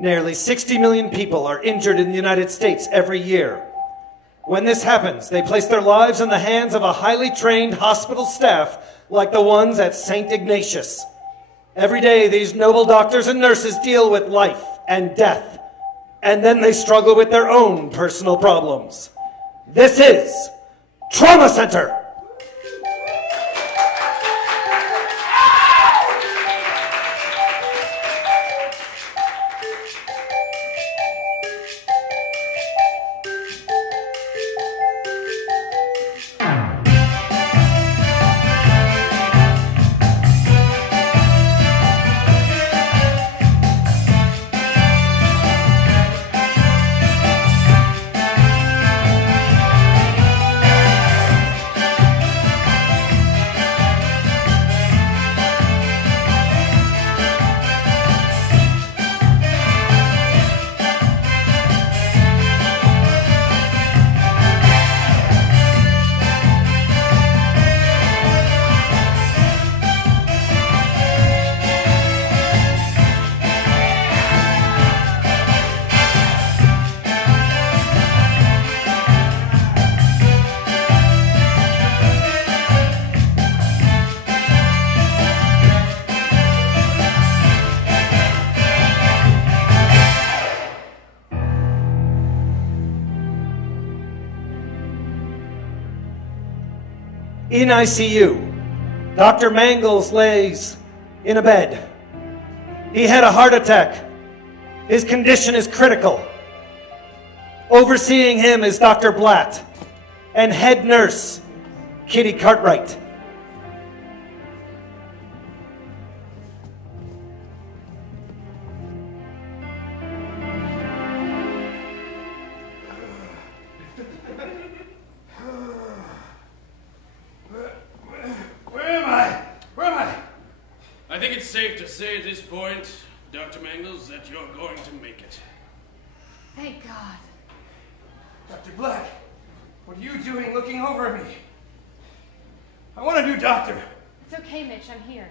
Nearly 60 million people are injured in the United States every year. When this happens, they place their lives in the hands of a highly trained hospital staff like the ones at St. Ignatius. Every day, these noble doctors and nurses deal with life and death, and then they struggle with their own personal problems. This is Trauma Center. In ICU, Dr. Mangels lays in a bed. He had a heart attack. His condition is critical. Overseeing him is Dr. Blatt and head nurse, Kitty Cartwright. I think it's safe to say at this point, Dr. Mangels, that you're going to make it. Thank God. Dr. Blatt, what are you doing looking over me? I want a new doctor. It's okay, Mitch, I'm here.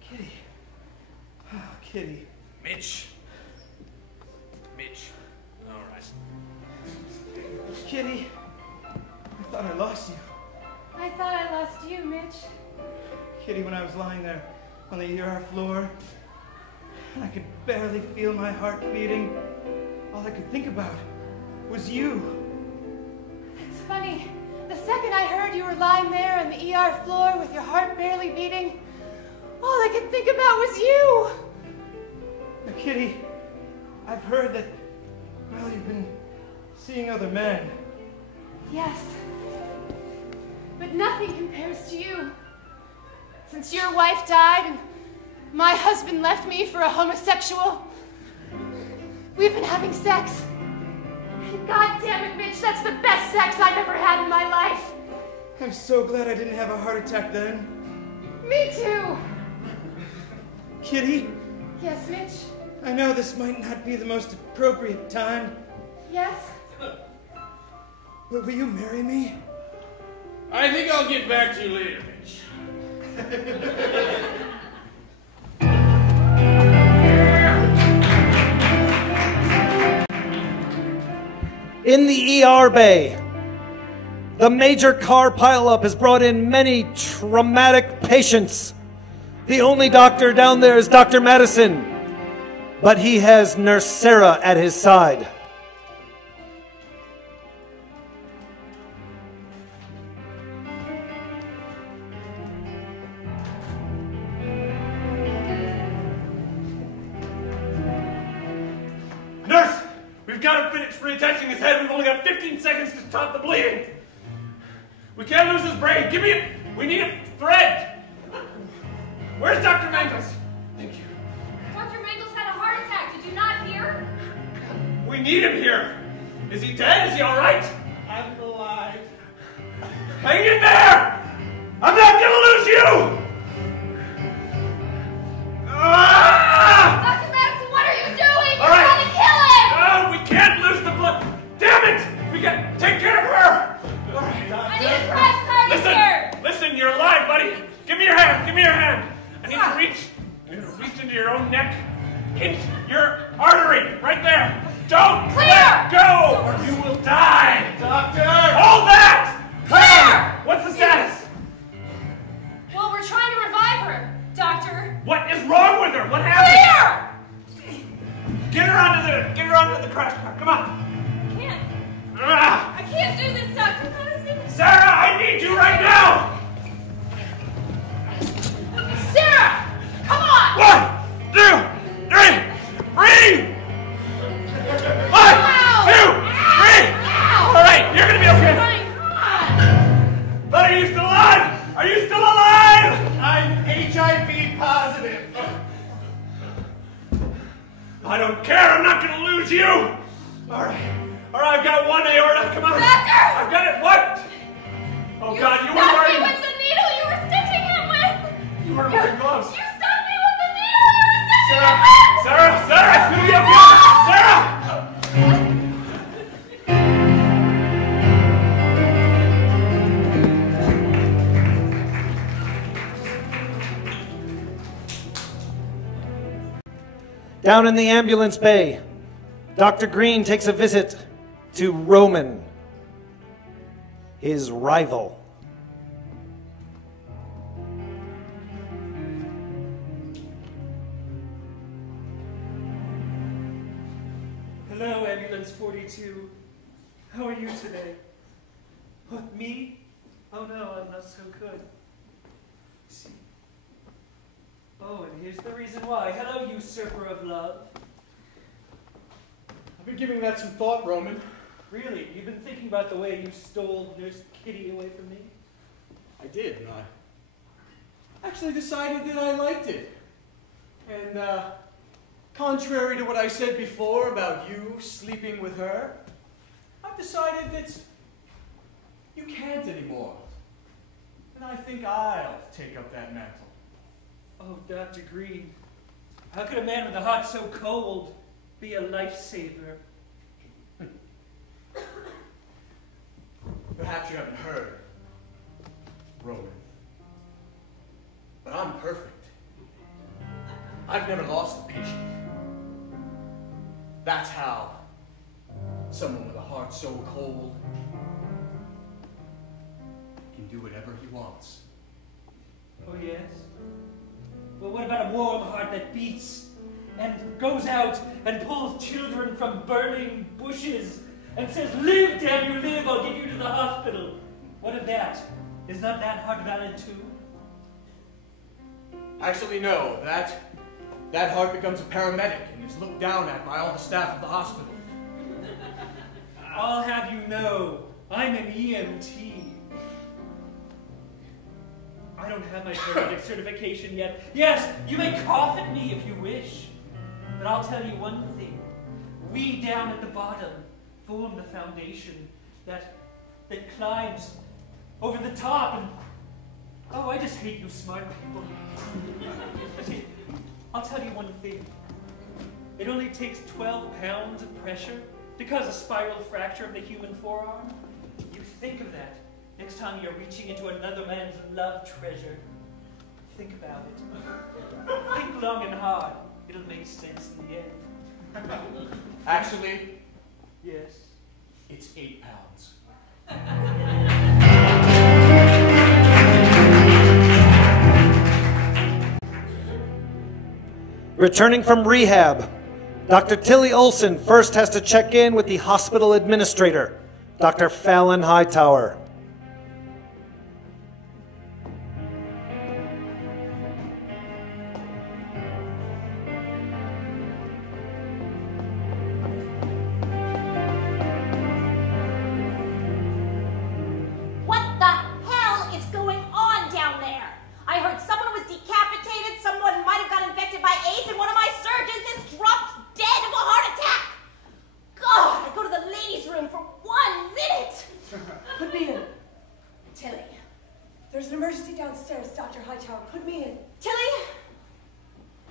Kitty. Oh, Kitty. Mitch. Mitch. All right. Kitty, I thought I lost you. I thought I lost you, Mitch. Kitty, when I was lying there on the ER floor, and I could barely feel my heart beating, all I could think about was you. It's funny. The second I heard you were lying there on the ER floor with your heart barely beating, all I could think about was you. Now, Kitty, I've heard that, well, you've been seeing other men. Yes. But nothing compares to you. Since your wife died and my husband left me for a homosexual, we've been having sex. And God damn it, Mitch, that's the best sex I've ever had in my life. I'm so glad I didn't have a heart attack then. Me too. Kitty? Yes, Mitch? I know this might not be the most appropriate time. Yes? But will you marry me? I think I'll get back to you later, Mitch. In the ER bay, the major car pileup has brought in many traumatic patients. The only doctor down there is Dr. Madison, but he has Nurse Sarah at his side. Nurse! We've got to finish reattaching his head. We've only got 15 seconds to stop the bleeding. We can't lose his brain. Give me a... We need a thread. Where's Dr. Mangels? Thank you. Dr. Mangels had a heart attack. Did you not hear? We need him here. Is he dead? Is he all right? I'm alive. Hang in there! I'm not going to lose you! Ah! Dr. Madison, what are you doing? All You're right. trying to kill him! Oh, we can't lose the blood. Damn it! We got to take care of her. All right. I need a crash cart here! Listen, you're alive, buddy. Give me your hand. Give me your hand. I need to reach into your own neck. Pinch your Artery, right there. Don't Clear! let go, or you will die. Doctor! Hold that! Clear! What's the status? Well, we're trying to revive her, Doctor. What is wrong with her? What happened? Clear! Get her onto the crash car. Come on. I can't. Ah. I can't do this, Dr. Madison. Sarah, I need you right now. Sarah! Come on! 1, 2, 3. Breathe. 1, 2, 3. Ow! All right, you're gonna be okay. My God! But are you still alive? Are you still alive? I'm HIV positive. I don't care. I'm not gonna lose you. All right, I've got one aorta. Come on. Doctor! I've got it. What? Oh God, you were Stunned me wearing. with the needle you were stitching him with! You were wearing gloves. You stunned me with the needle you were stitching him with! Sarah, it's gonna be okay. Sarah. Down in the ambulance bay, Dr. Green takes a visit to Roman, his rival. Hello, Ambulance 42. How are you today? What, me? Oh no, I'm not so good. See. Oh, and here's the reason why. Hello, usurper of love. I've been giving that some thought, Roman. Really? You've been thinking about the way you stole Nurse Kitty away from me? I did, and I actually decided that I liked it. And, contrary to what I said before about you sleeping with her, I've decided that you can't anymore. And I think I'll take up that mantle. Oh, Dr. Green. How could a man with a heart so cold be a lifesaver? Perhaps you haven't heard, Roman, but I'm perfect. I've never lost a patient. That's how someone with a heart so cold can do whatever he wants. Oh, yes? Well, what about a warm heart that beats and goes out and pulls children from burning bushes and says, "Live, damn you, live, I'll get you to the hospital"? What of that? Is not that heart valid too? Actually, no. That heart becomes a paramedic and is looked down at by all the staff of the hospital. I'll have you know, I'm an EMT. I don't have my paramedic certification yet. Yes, you may cough at me if you wish. But I'll tell you one thing. We down at the bottom form the foundation that climbs over the top and... Oh, I just hate you smart people. See, I'll tell you one thing. It only takes 12 pounds of pressure to cause a spiral fracture of the human forearm. You think of that next time you're reaching into another man's love treasure. Think about it. Think long and hard. It'll make sense in the end. Actually, Yes. it's 8 pounds. Returning from rehab, Dr. Tilly Olsen first has to check in with the hospital administrator, Dr. Fallon Hightower. What the hell is going on down there? I heard someone was decapitated, someone might have got infected by AIDS, and one of my surgeons is dropped dead of a heart attack. God, I go to the ladies' room for 1 minute. Put me in. Tilly, there's an emergency downstairs, Dr. Hightower. Put me in. Tilly,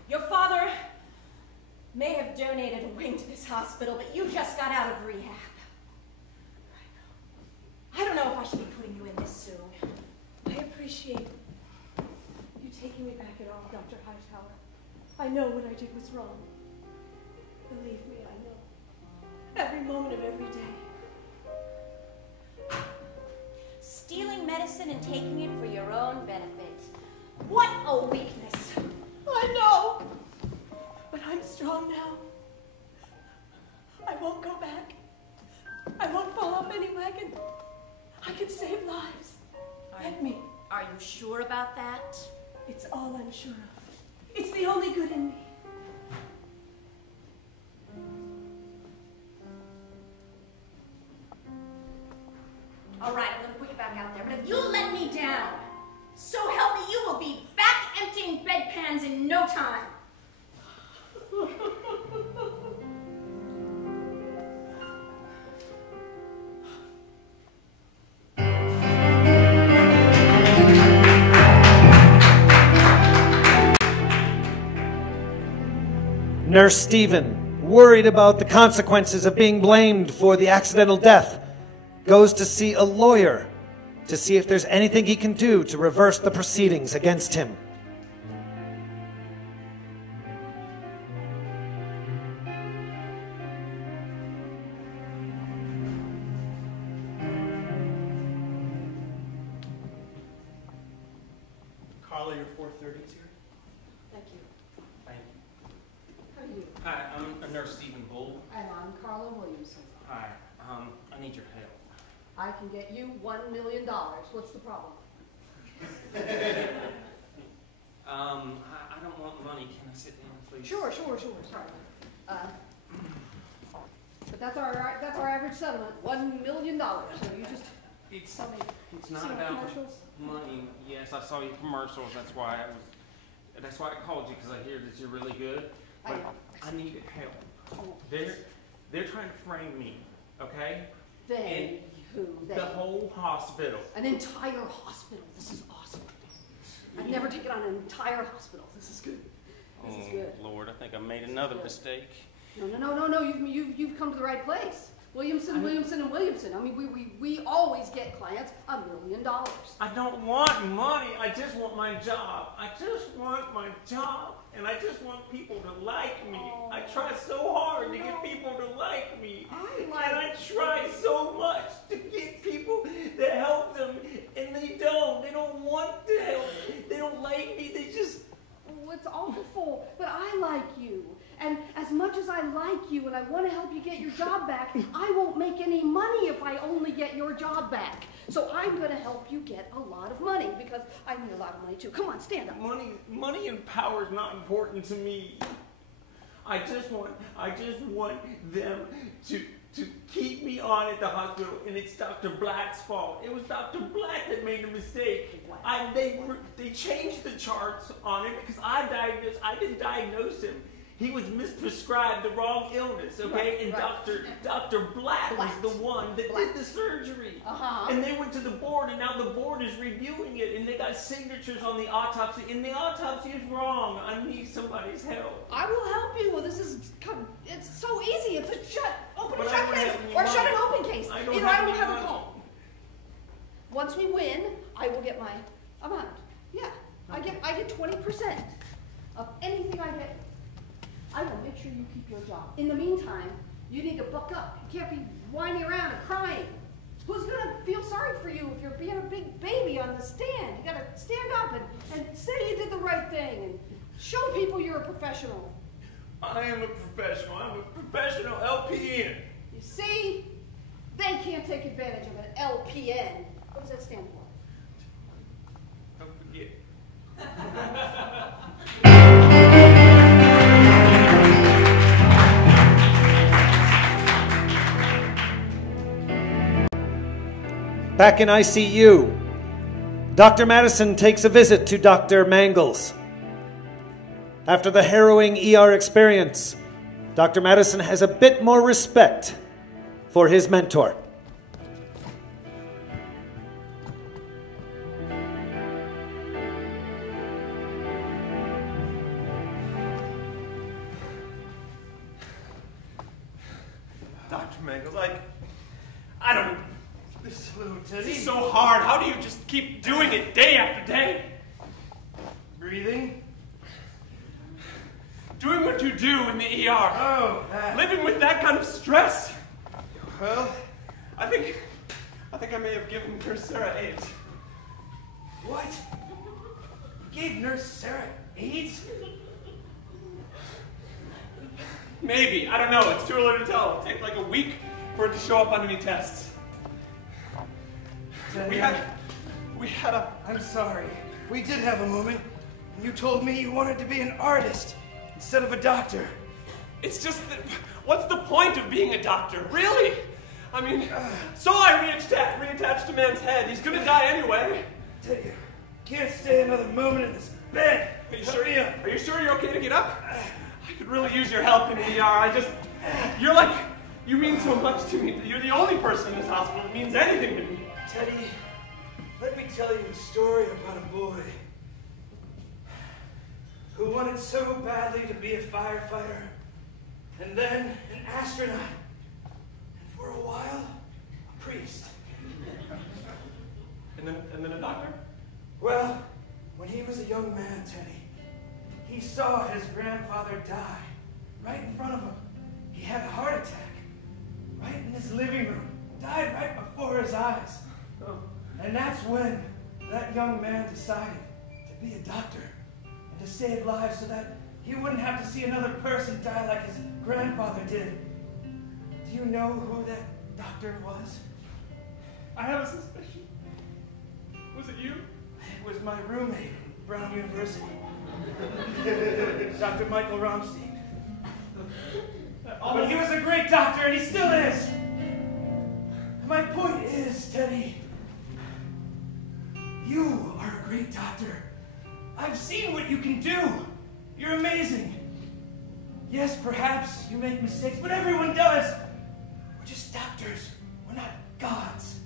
your father may have donated a wing to this hospital, but you just got out of rehab. I don't know if I should be putting you in this soon. I appreciate you taking me back at all, Dr. Hightower. I know what I did was wrong. Believe me, I know. Every moment of every day. Stealing medicine and taking it for your own benefit. What a weakness. I know. But I'm strong now. I won't go back. I won't fall off any wagon. I can save lives. Let me. Are you sure about that? It's all I'm sure of. It's the only good in me. All right, I'm going to put you back out there, but if you let me down, so help me, you will be back emptying bedpans in no time. Nurse Stephen, worried about the consequences of being blamed for the accidental death, goes to see a lawyer to see if there's anything he can do to reverse the proceedings against him. Carla, your 430's here. Thank you. Thank you. How are you? Hi, I'm a Nurse Stephen Bull. And I'm Carla Williamson. Hi, I need your help. I can get you $1 million. What's the problem? I don't want money. Can I sit down, please? Sure. Sorry. But that's our average settlement. $1 million. So you just tell me. It's See not my about commercials? money. Yes, I saw your commercials. That's why I called you, because I hear that you're really good. But I need help. They're trying to frame me. Okay? They? Who? They? The whole hospital. An entire hospital. This is awesome. I've never taken on an entire hospital. This is good. This is good. Lord, I think I made another mistake. No. You've come to the right place. Williamson. I mean, we always get clients $1 million. I don't want money. I just want my job. And I just want people to like me. I try so hard to get people to like me. And I try so much to get people to help them, and they don't. They don't want to help. They don't like me. They just... Oh, it's awful, but I like you. And as much as I like you and I want to help you get your job back, I won't make any money if I only get your job back. So I'm going to help you get a lot of money, because I need a lot of money too. Come on, stand up. Money and power is not important to me. I just want them to keep me on at the hospital, and it's Dr. Blatt's fault. It was Dr. Blatt that made the mistake. They changed the charts on it because I didn't diagnose him. He was misprescribed the wrong illness, okay? And Dr. Blatt was the one that did the surgery. And they went to the board, and now the board is reviewing it, and they got signatures on the autopsy, and the autopsy is wrong. I need somebody's help. I will help you. It's so easy. It's a open and shut case, or shut and open case. I don't have a call. Once we win, I will get my amount. Yeah, I get 20% of anything I get. I will make sure you keep your job. In the meantime, you need to buck up. You can't be whining around and crying. Who's going to feel sorry for you if you're being a big baby on the stand? You got to stand up and say you did the right thing and show people you're a professional. I am a professional. I'm a professional LPN. You see? They can't take advantage of an LPN. What does that stand for? Don't forget. Back in ICU, Dr. Madison takes a visit to Dr. Mangels. After the harrowing ER experience, Dr. Madison has a bit more respect for his mentor. Dr. Mangels, I don't... This is so hard. How do you just keep doing it day after day? Breathing. Doing what you do in the ER. Oh, living with that kind of stress. Well, I think I may have given Nurse Sarah AIDS. What? You gave Nurse Sarah AIDS? Maybe. I don't know. It's too early to tell. It'll take like a week for it to show up on any tests. We had a... I'm sorry. We did have a moment. You told me you wanted to be an artist instead of a doctor. It's just that... What's the point of being a doctor? Really? I mean, so I reattached a man's head. He's gonna die anyway. Tell you, can't stay another moment in this bed. Are you sure you're okay to get up? I could really use your help in the ER. You mean so much to me. You're the only person in this hospital that means anything to me. Teddy, let me tell you a story about a boy who wanted so badly to be a firefighter, and then an astronaut, and for a while, a priest. And then a doctor? Well, when he was a young man, Teddy, he saw his grandfather die right in front of him. He had a heart attack right in his living room, died right before his eyes. Oh. And that's when that young man decided to be a doctor and to save lives so that he wouldn't have to see another person die like his grandfather did. Do you know who that doctor was? I have a suspicion. Was it you? It was my roommate at Brown University. Dr. Michael Romstein. But he was a great doctor, and he still is. My point is, Teddy, you are a great doctor. I've seen what you can do. You're amazing. Yes, perhaps you make mistakes, but everyone does. We're just doctors. We're not gods.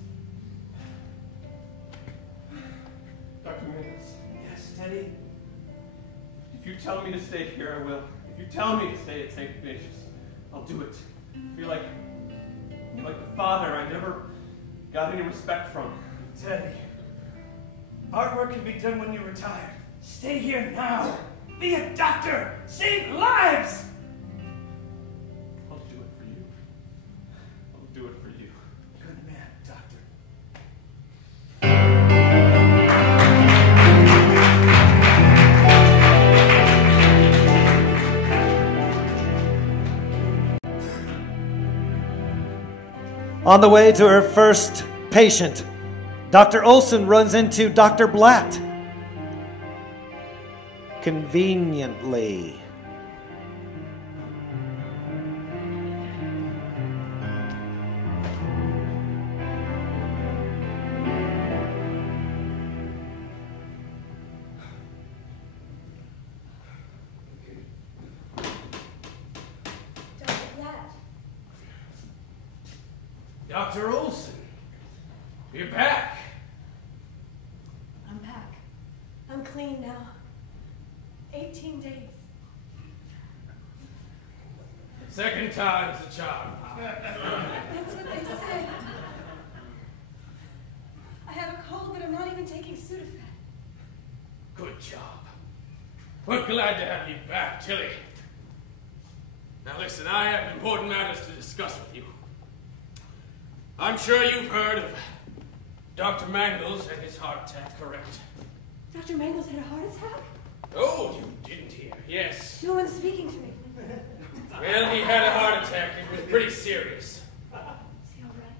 Dr. Mangels. Yes, Teddy? If you tell me to stay here, I will. If you tell me to stay at St. Ignatius, I'll do it. You're like the father I never got any respect from. Teddy, artwork can be done when you're retired. Stay here now. Be a doctor. Save lives. I'll do it for you. I'll do it for you. Good man, doctor. On the way to her first patient, Dr. Olsen runs into Dr. Blatt. Conveniently. Dr. Blatt. Dr. Olsen, you're back. I'm back. I'm clean now. 18 days. Second time's the charm. That's what they say. I have a cold, but I'm not even taking Sudafed. Good job. We're glad to have you back, Tilly. Now listen, I have important matters to discuss with you. I'm sure you've heard of Dr. Mangels and his heart attack, correct? Dr. Mangels had a heart attack? Oh, you didn't hear. Yes. No one's speaking to me. Well, he had a heart attack. It was pretty serious. Is he all right?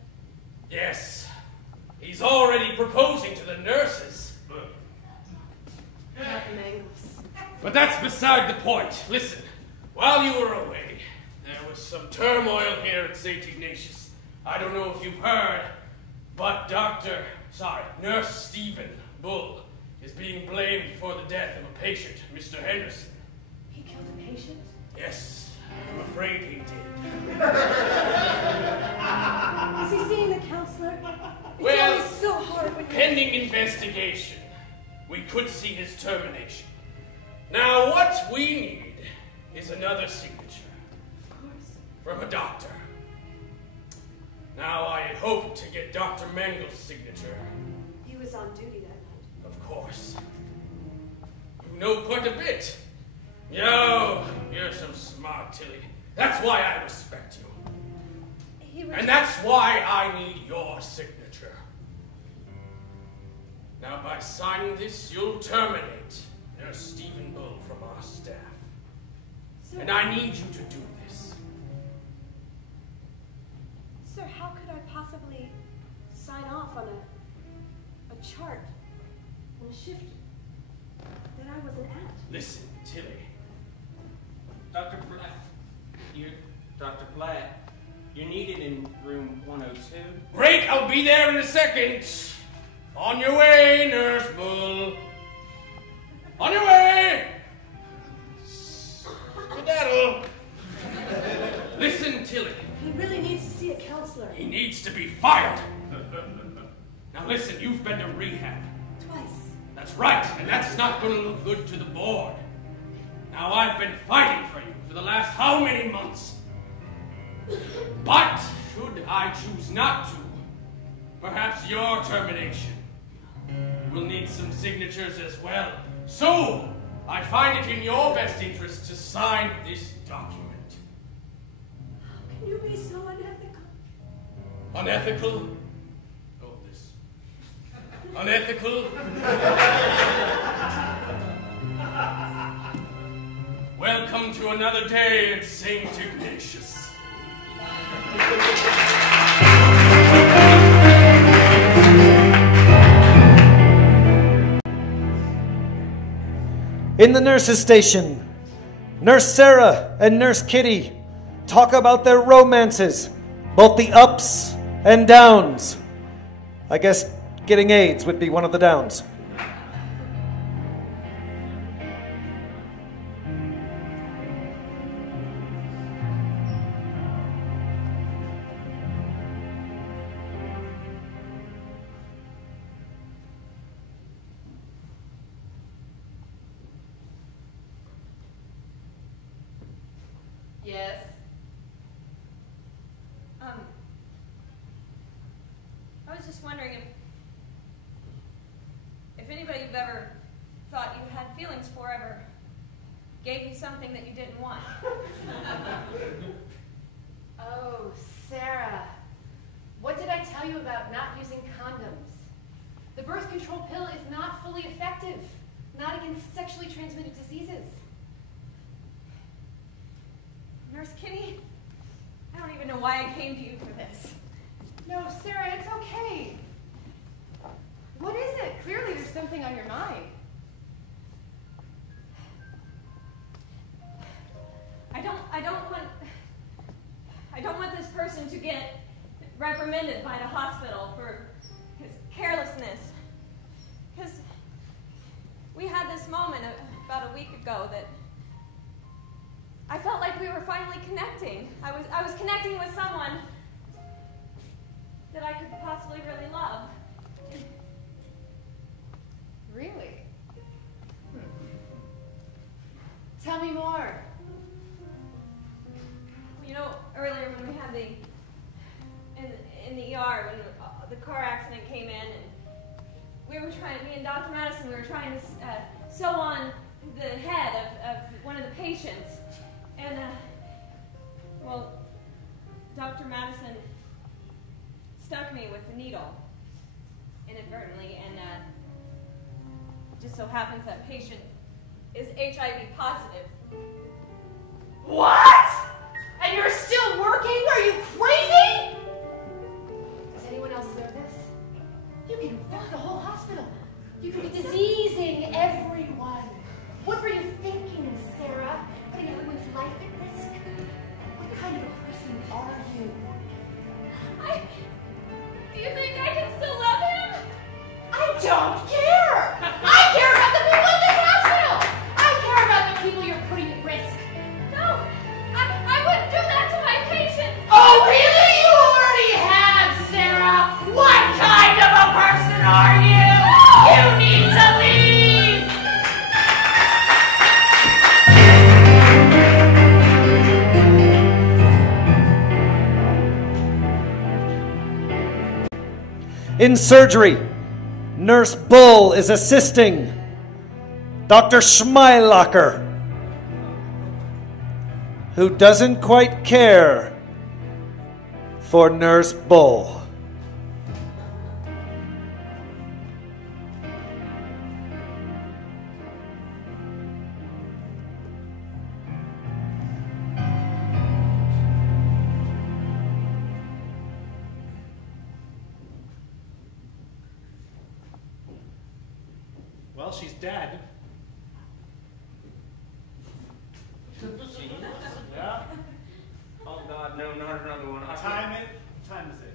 Yes. He's already proposing to the nurses. Dr. Mangels. But that's beside the point. Listen, while you were away, there was some turmoil here at St. Ignatius. I don't know if you've heard, but Nurse Stephen Bull is being blamed for the death of a patient, Mr. Henderson. He killed a patient? Yes, I'm afraid he did. Is he seeing the counselor? It's Well, always so hard when pending investigation, we could see his termination. Now, what we need is another signature. Of course. From a doctor. Now, I had hoped to get Dr. Mangels' signature. He was on duty that night. Of course. You know quite a bit. Yo, you're so smart, Tilly. That's why I respect you. And that's why I need your signature. Now, by signing this, you'll terminate Nurse Stephen Bull from our staff. And I need you to do this. Sir, how could I possibly sign off on a chart on a shift that I wasn't at? Listen, Tilly. Dr. Blatt, you're needed in room 102. Great, I'll be there in a second. On your way, Nurse Bull. On your way. Skedaddle. Listen, Tilly. He really needs to see a counselor. He needs to be fired. Now listen, you've been to rehab. Twice. That's right, and that's not going to look good to the board. Now I've been fighting for you for the last how many months? But should I choose not to, perhaps your termination will need some signatures as well. So, I find it in your best interest to sign this document. How can you be so unethical? Unethical? Oh, this. Unethical? Welcome to another day at St. Ignatius. In the nurse's station, Nurse Sarah and Nurse Kitty talk about their romances, both the ups and downs. I guess getting AIDS would be one of the downs. Yes. I was just wondering if anybody you've ever thought you had feelings for ever gave you something that you didn't want. Oh, Sarah. What did I tell you about not using condoms? The birth control pill is not fully effective, not against sexually transmitted diseases. Nurse Kitty, I don't even know why I came to you for this. No, Sarah, it's okay. What is it? Clearly there's something on your mind. I don't want this person to get reprimanded by the hospital for his carelessness. Because we had this moment about a week ago that I felt like we were finally connecting. I was connecting with someone that I could possibly really love. Really? Tell me more. You know, earlier when we had in the ER, when the car accident came in, and we were trying, me and Dr. Madison, we were trying to sew on the head of one of the patients. And, well, Dr. Madison stuck me with the needle inadvertently, and it just so happens that patient is HIV positive. What? And you're still working? Are you crazy? Does anyone else know this? You can infect the whole hospital. You could be diseasing everyone. What were you thinking, Sarah? Putting everyone's life at risk? What kind of a person are you? Do you think I can still love him? I don't care! I care about the people in this hospital! I care about the people you're putting at risk. No, I wouldn't do that to my patients. Oh, really? You already have, Sarah! What kind of a person are you? You need to leave! In surgery, Nurse Bull is assisting Dr. Schmeilacher. who doesn't quite care for Nurse Bull. Well, she's dead. Yeah. Oh God, no, not another one. What time is it?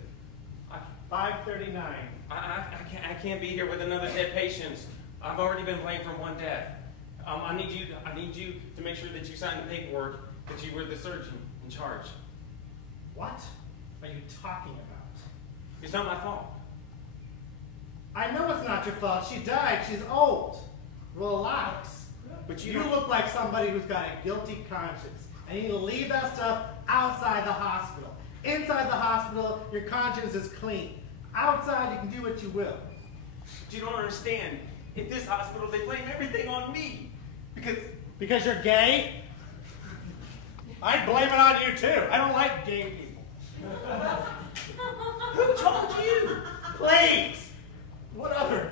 5:39. I can't be here with another dead patient. I've already been blamed for one death. I need you to make sure that you sign the paperwork that you were the surgeon in charge. What are you talking about? It's not my fault. I know it's not your fault. She died. She's old. Relax. But you look like somebody who's got a guilty conscience, and you need to leave that stuff outside the hospital. Inside the hospital, your conscience is clean. Outside, you can do what you will. But you don't understand. In this hospital, they blame everything on me. Because you're gay? I'd blame it on you too. I don't like gay people. Who told you? Please! What other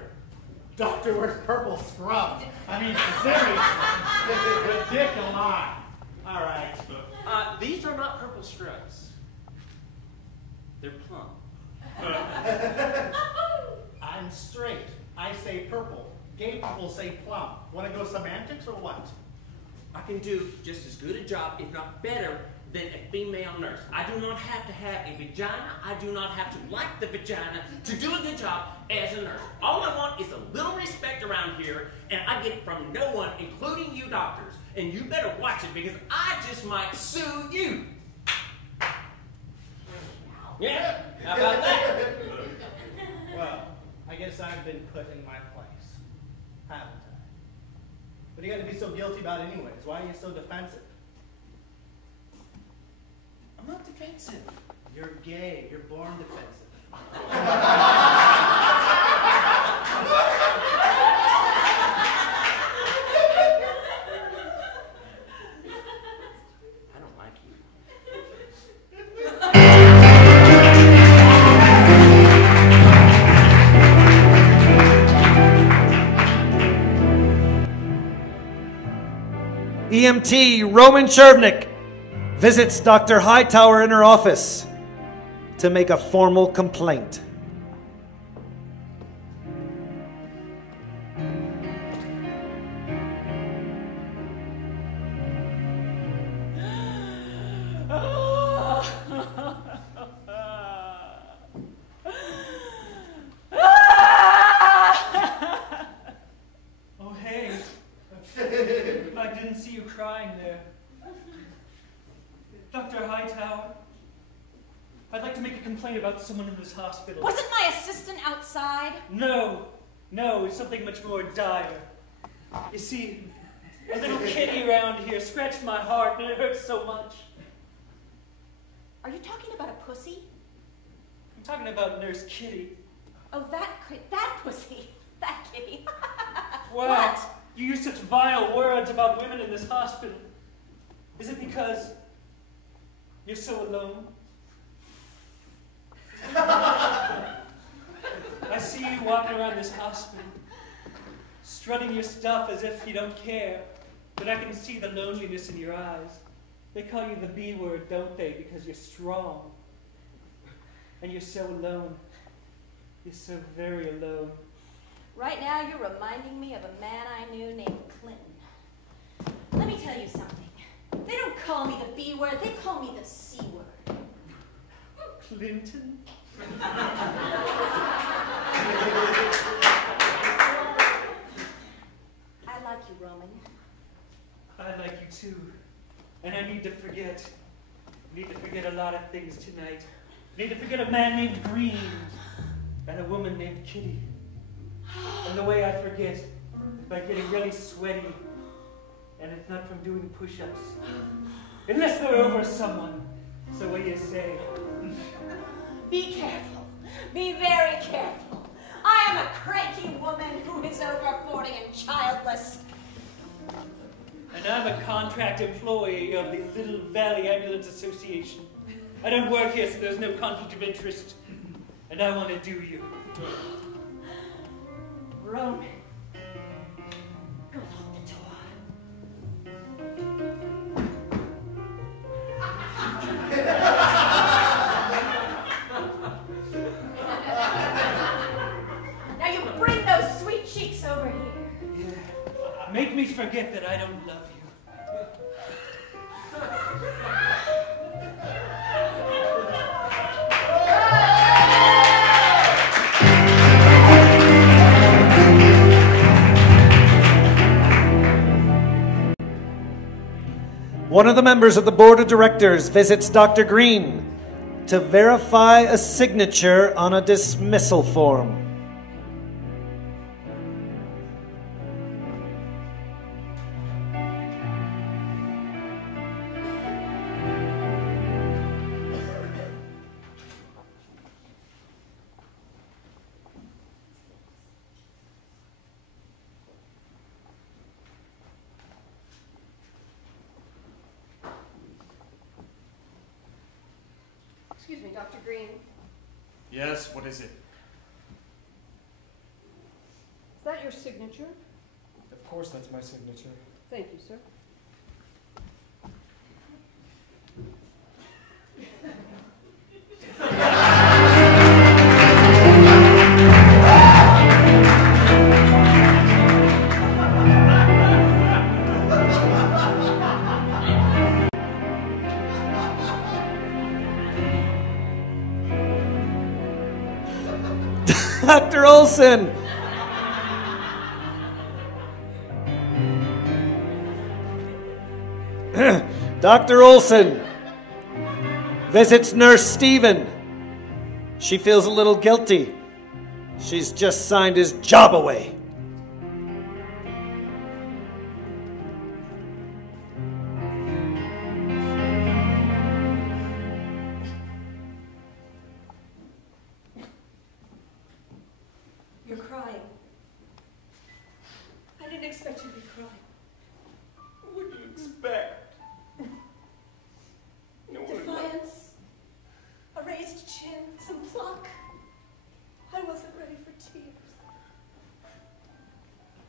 doctor wears purple scrubs? I mean, seriously. The dick alive. All right. These are not purple scrubs. They're plum. I'm straight. I say purple. Gay people say plum. Want to go semantics or what? I can do just as good a job, if not better, than a female nurse. I do not have to have a vagina. I do not have to like the vagina to do a good job as a nurse. All I want is a little respect around here, and I get it from no one, including you doctors. And you better watch it, because I just might sue you. Yeah, how about that? Well, I guess I've been put in my place, haven't I? What are you going to be so guilty about anyways? Why are you so defensive? I'm not defensive. You're gay. You're born defensive. I don't like you. EMT Roman Czervik visits Dr. Hightower in her office to make a formal complaint. Oh, hey. I didn't see you crying there. Dr. Hightower, I'd like to make a complaint about someone in this hospital. Wasn't my assistant outside? No, it's something much more dire. You see, a little kitty around here scratched my heart and it hurts so much. Are you talking about a pussy? I'm talking about Nurse Kitty. Oh, that pussy. That kitty. Wow, What? you use such vile words about women in this hospital. Is it because you're so alone? I see you walking around this hospital, strutting your stuff as if you don't care, but I can see the loneliness in your eyes. They call you the B word, don't they, because you're strong. And you're so alone. You're so very alone. Right now, you're reminding me of a man I knew named Clinton. Let me tell you something. They don't call me the B word, they call me the C word. Clinton? I like you, Roman. I like you too. And I need to forget. I need to forget a lot of things tonight. I need to forget a man named Green and a woman named Kitty. And the way I forget is by getting really sweaty. And it's not from doing push-ups. Unless they're over someone. So what do you say? Be careful. Be very careful. I am a cranky woman who is over 40 and childless. And and I'm a contract employee of the Little Valley Ambulance Association. I don't work here, so there's no conflict of interest. And I want to do you. Roman, go lock the door. Now you bring those sweet cheeks over here. Yeah. Make me forget that I don't love you. One of the members of the board of directors visits Dr. Green to verify a signature on a dismissal form. Excuse me, Dr. Green. Yes, what is it? Is that your signature? Of course that's my signature. Thank you, sir. Dr. Olsen! Dr. Olsen visits Nurse Stephen. She feels a little guilty. She's just signed his job away. You're crying. I didn't expect you to be crying. What do you expect? Defiance, a raised chin, some pluck. I wasn't ready for tears.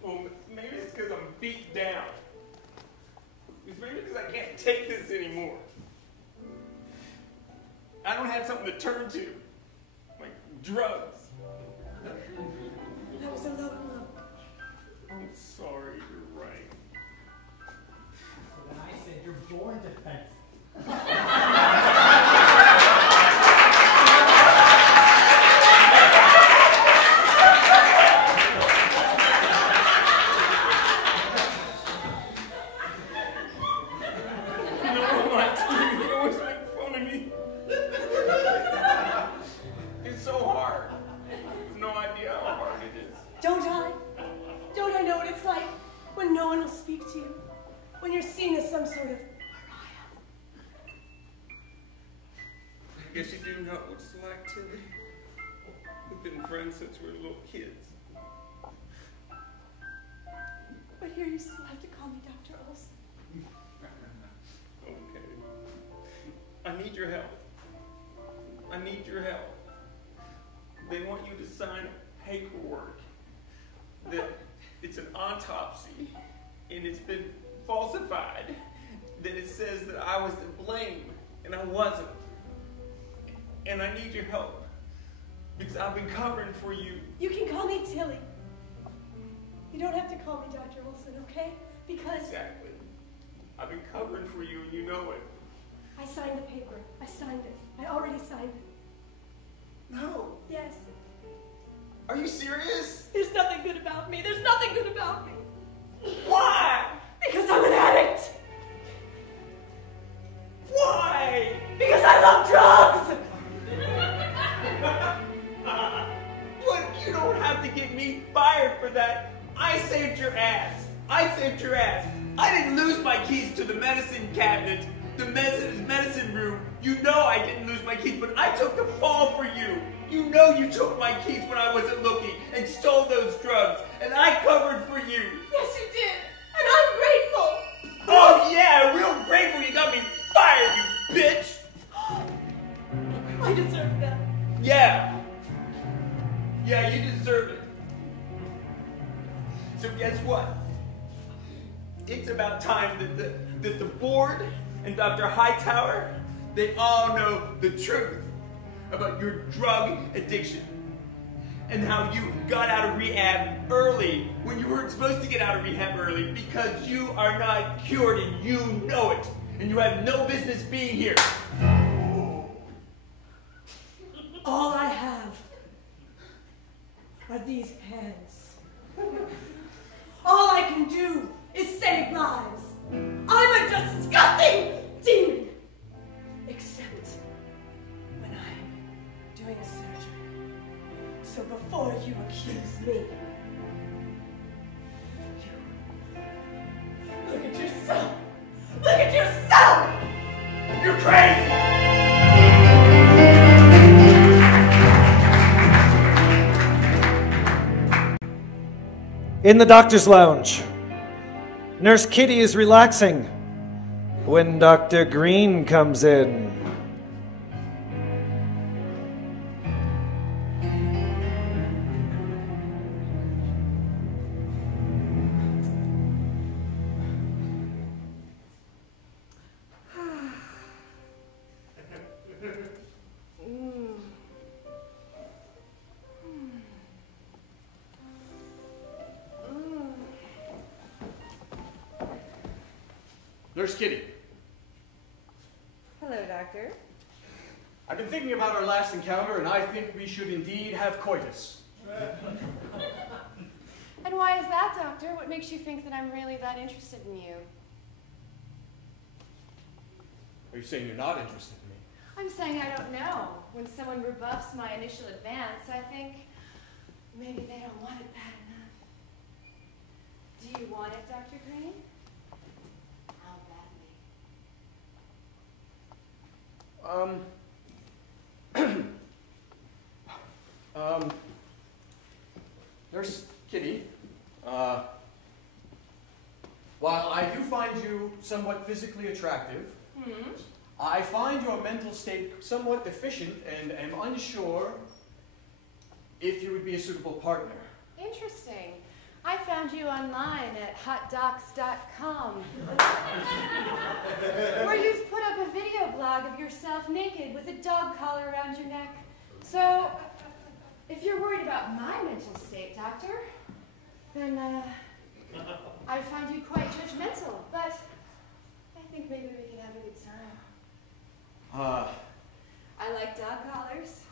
Well, maybe it's because I'm beat down. Maybe because I can't take this anymore. I don't have something to turn to, like drugs. That was a low blow. I'm sorry, you're right. So then I said, you're born defensive. Since we were little kids. But here you still have to call me Dr. Olsen. Okay. I need your help. I need your help. They want you to sign paperwork that it's an autopsy and it's been falsified, that it says that I was to blame and I wasn't. And I need your help. Because I've been covering for you. You can call me Tilly. You don't have to call me Dr. Olsen, okay? Because... Exactly. I've been covering for you and you know it. I signed the paper. I signed it. I already signed it. No. Yes. Are you serious? There's nothing good about me. There's nothing good about me. Why? Because I'm an addict. Why? Because I love drugs. But you don't have to get me fired for that. I saved your ass. I saved your ass. I didn't lose my keys to the medicine cabinet, the medicine room. You know I didn't lose my keys, but I took the fall for you. You know you took my keys when I wasn't looking and stole those drugs, and I covered for you. Yes, you did. And I'm grateful. deserve it. So guess what? It's about time that the board and Dr. Hightower, they all know the truth about your drug addiction and how you got out of rehab early when you weren't supposed to get out of rehab early because you are not cured and you know it and you have no business being here. All I have are these hands. All I can do is save lives. I'm a disgusting demon. Except when I'm doing a surgery. So before you accuse me, you look at yourself. Look at yourself! You're crazy! In the doctor's lounge, Nurse Kitty is relaxing when Dr. Green comes in. Nurse Kitty. Hello, Doctor. I've been thinking about our last encounter, and I think we should indeed have coitus. And why is that, Doctor? What makes you think that I'm really that interested in you? Are you saying you're not interested in me? I'm saying I don't know. When someone rebuffs my initial advance, I think maybe they don't want it bad enough. Do you want it, Dr. Green? Nurse Kitty, while I do find you somewhat physically attractive, I find your mental state somewhat deficient and am unsure if you would be a suitable partner. Interesting. I found you online at hotdocs.com, where you've put up a video blog of yourself naked with a dog collar around your neck. So, if you're worried about my mental state, Doctor, then I find you quite judgmental, but I think maybe we can have a good time. I like dog collars.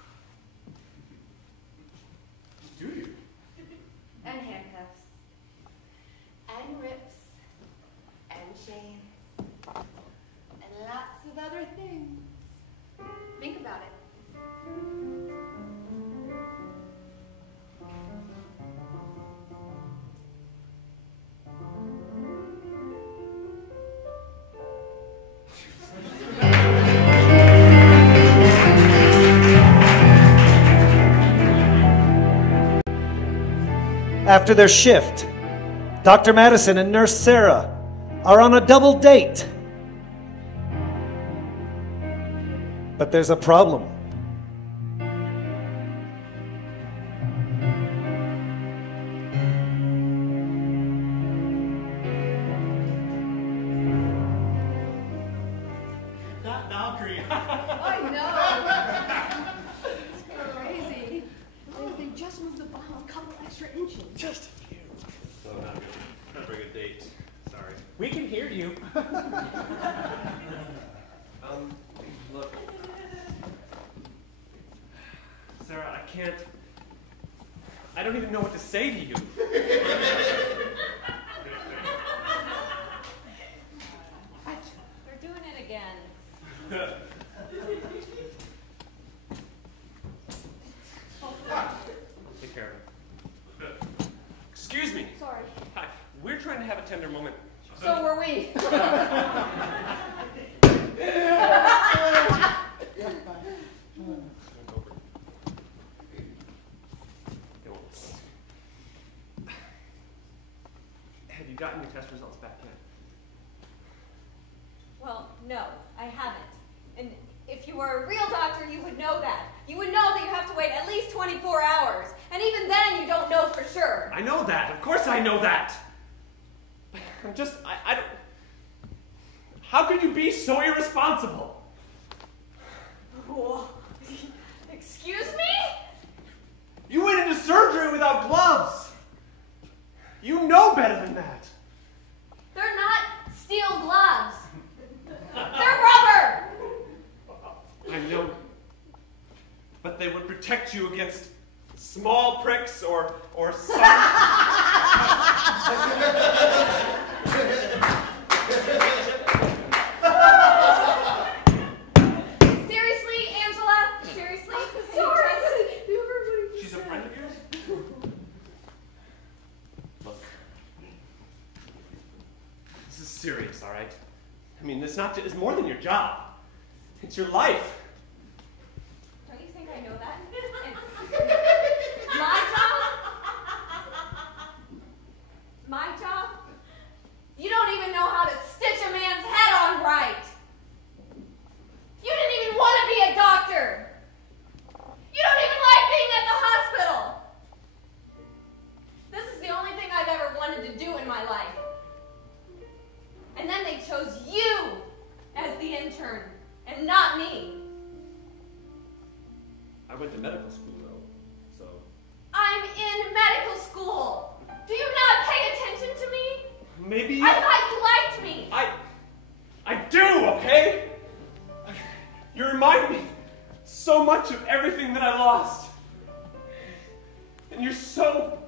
Do you? And handcuffs. And whips. And chains. And lots of other things. Think about it. After their shift, Dr. Madison and Nurse Sarah are on a double date. But there's a problem. Not Valkyrie. I know. It's crazy. They just moved the bomb a couple extra inches. Just a few. So not very good date. Sorry. We can hear you. Look. Sarah, I don't even know what to say to you. They're doing it again. Take care of him. Excuse me. Sorry. Hi. We're trying to have a tender moment. So were we. Have you gotten your test results back yet? Well, no, I haven't. And if you were a real doctor, you would know that. You would know that you have to wait at least 24 hours. And even then, you don't know for sure. I know that. Of course I know that. But I'm just, I don't... How could you be so irresponsible? Whoa. Excuse me? You went into surgery without gloves. You know better than that. They're not steel gloves. They're rubber. I know. But they would protect you against small pricks or some... Seriously, Angela? Seriously? Sorry. She's a friend of yours? Look. This is serious, all right? I mean, it's more than your job. It's your life. Don't you think I know that? My job? My job? You don't even know how to stitch a man's head on right. You didn't even want to be a doctor. You don't even like being at the hospital. This is the only thing I've ever wanted to do in my life. And then they chose you as the intern, and not me. I went to medical school, though, so... I'm in medical school. Do you not pay attention to me? Maybe... I thought you liked me. I do, okay? You remind me so much of everything that I lost. And you're so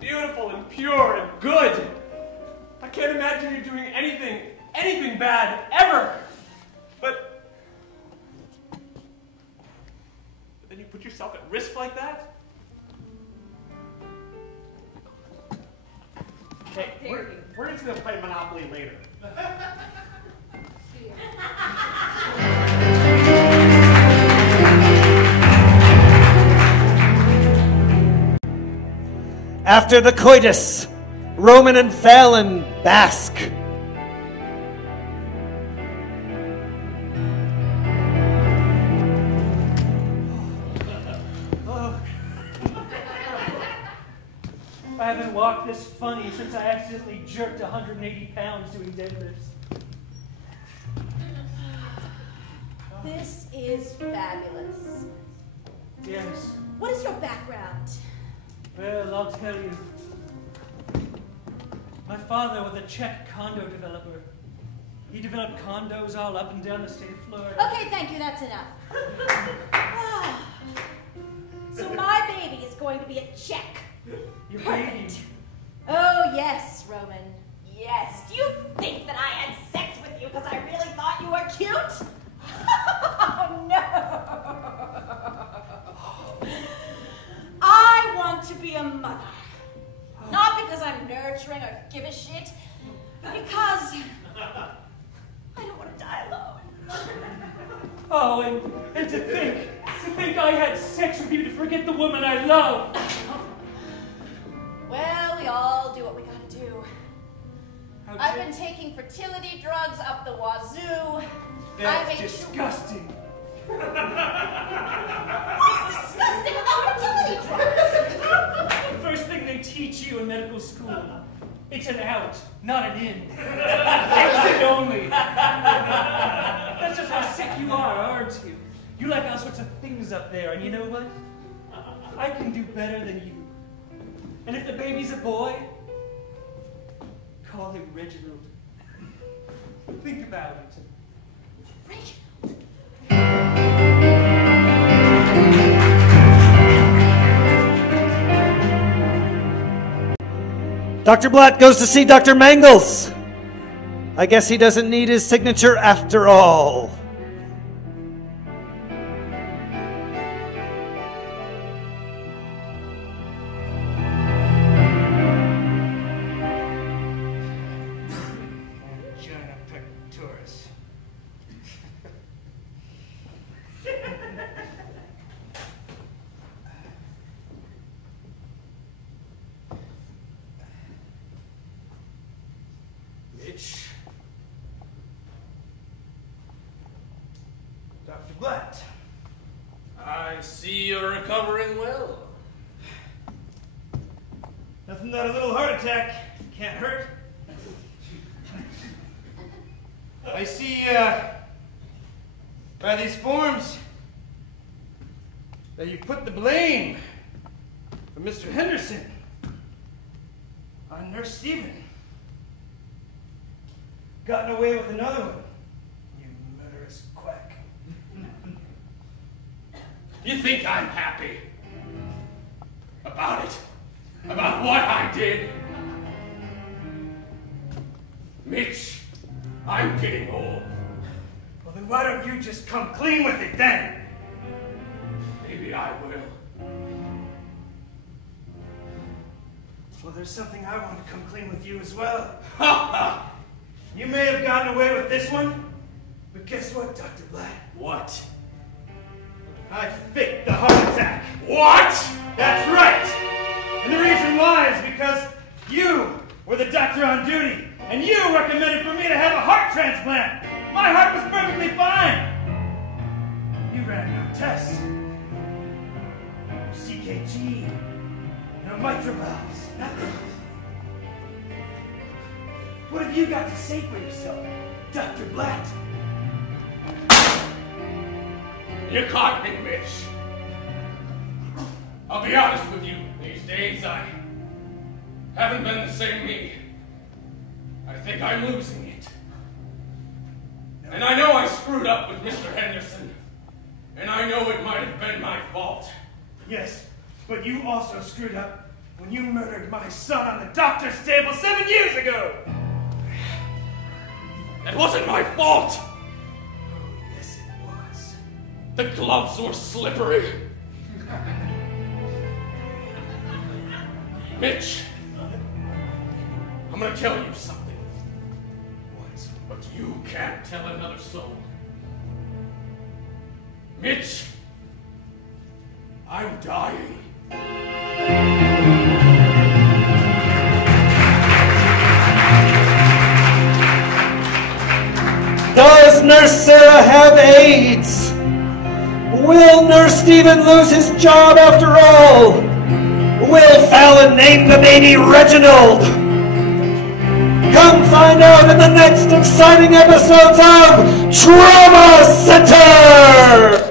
beautiful and pure and good. I can't imagine you doing anything bad, ever. But then you put yourself at risk like that? Hey, we're just gonna play Monopoly later. After the coitus, Roman and Fallon bask. I haven't walked this funny since I accidentally jerked 180 pounds doing deadlifts. This is fabulous. Yes. What is your background? Well, I'll tell you. My father was a Czech condo developer. He developed condos all up and down the state of Florida. Okay, thank you, that's enough. So my baby is going to be a Czech. Your Perfect. baby. Oh, yes, Roman. Yes. Do you think that I had sex with you because I really thought you were cute? Oh, no. I want to be a mother. Not because I'm nurturing or give a shit, but because I don't want to die alone. Oh, and to think I had sex with you to forget the woman I love. Well, we all do what we gotta do. I've Okay. been taking fertility drugs up the wazoo. That's disgusting. What's disgusting about fertility drugs? The first thing they teach you in medical school. It's an out, not an in. Exit only. That's just how sick you are, aren't you? You like all sorts of things up there, and you know what? I can do better than you. And if the baby's a boy, call him Reginald. Think about it. Dr. Blatt goes to see Dr. Mangels. I guess he doesn't need his signature after all. Mitch. Dr. Blatt. I see you're recovering well. Nothing that a little heart attack can't hurt. I see, by these forms, that you put the blame for Mr. Henderson on Nurse Stephen. Gotten away with another one, you murderous quack. You think I'm happy about it? About what I did? Mitch, I'm getting old. Well, then why don't you just come clean with it then? Maybe I will. Well, there's something I want to come clean with you as well. Ha ha! You may have gotten away with this one, but guess what, Dr. Blatt? What? I faked the heart attack. What? That's right! And the reason why is because you were the doctor on duty, and you recommended for me to have a heart transplant. My heart was perfectly fine. You ran no tests. No CKG, no mitral valves, nothing. What have you got to say for yourself, Dr. Blatt? You caught me, Mitch. I'll be honest with you, these days I haven't been the same me. I think I'm losing it. And I know I screwed up with Mr. Henderson. And I know it might have been my fault. Yes, but you also screwed up when you murdered my son on the doctor's table 7 years ago. That wasn't my fault. Oh, yes it was. The gloves were slippery. Mitch, I'm gonna tell you something. What? But you can't tell another soul. Mitch, I'm dying. Does Nurse Sarah have AIDS? Will Nurse Stephen lose his job after all? Will Fallon name the baby Reginald? Come find out in the next exciting episodes of Trauma Center!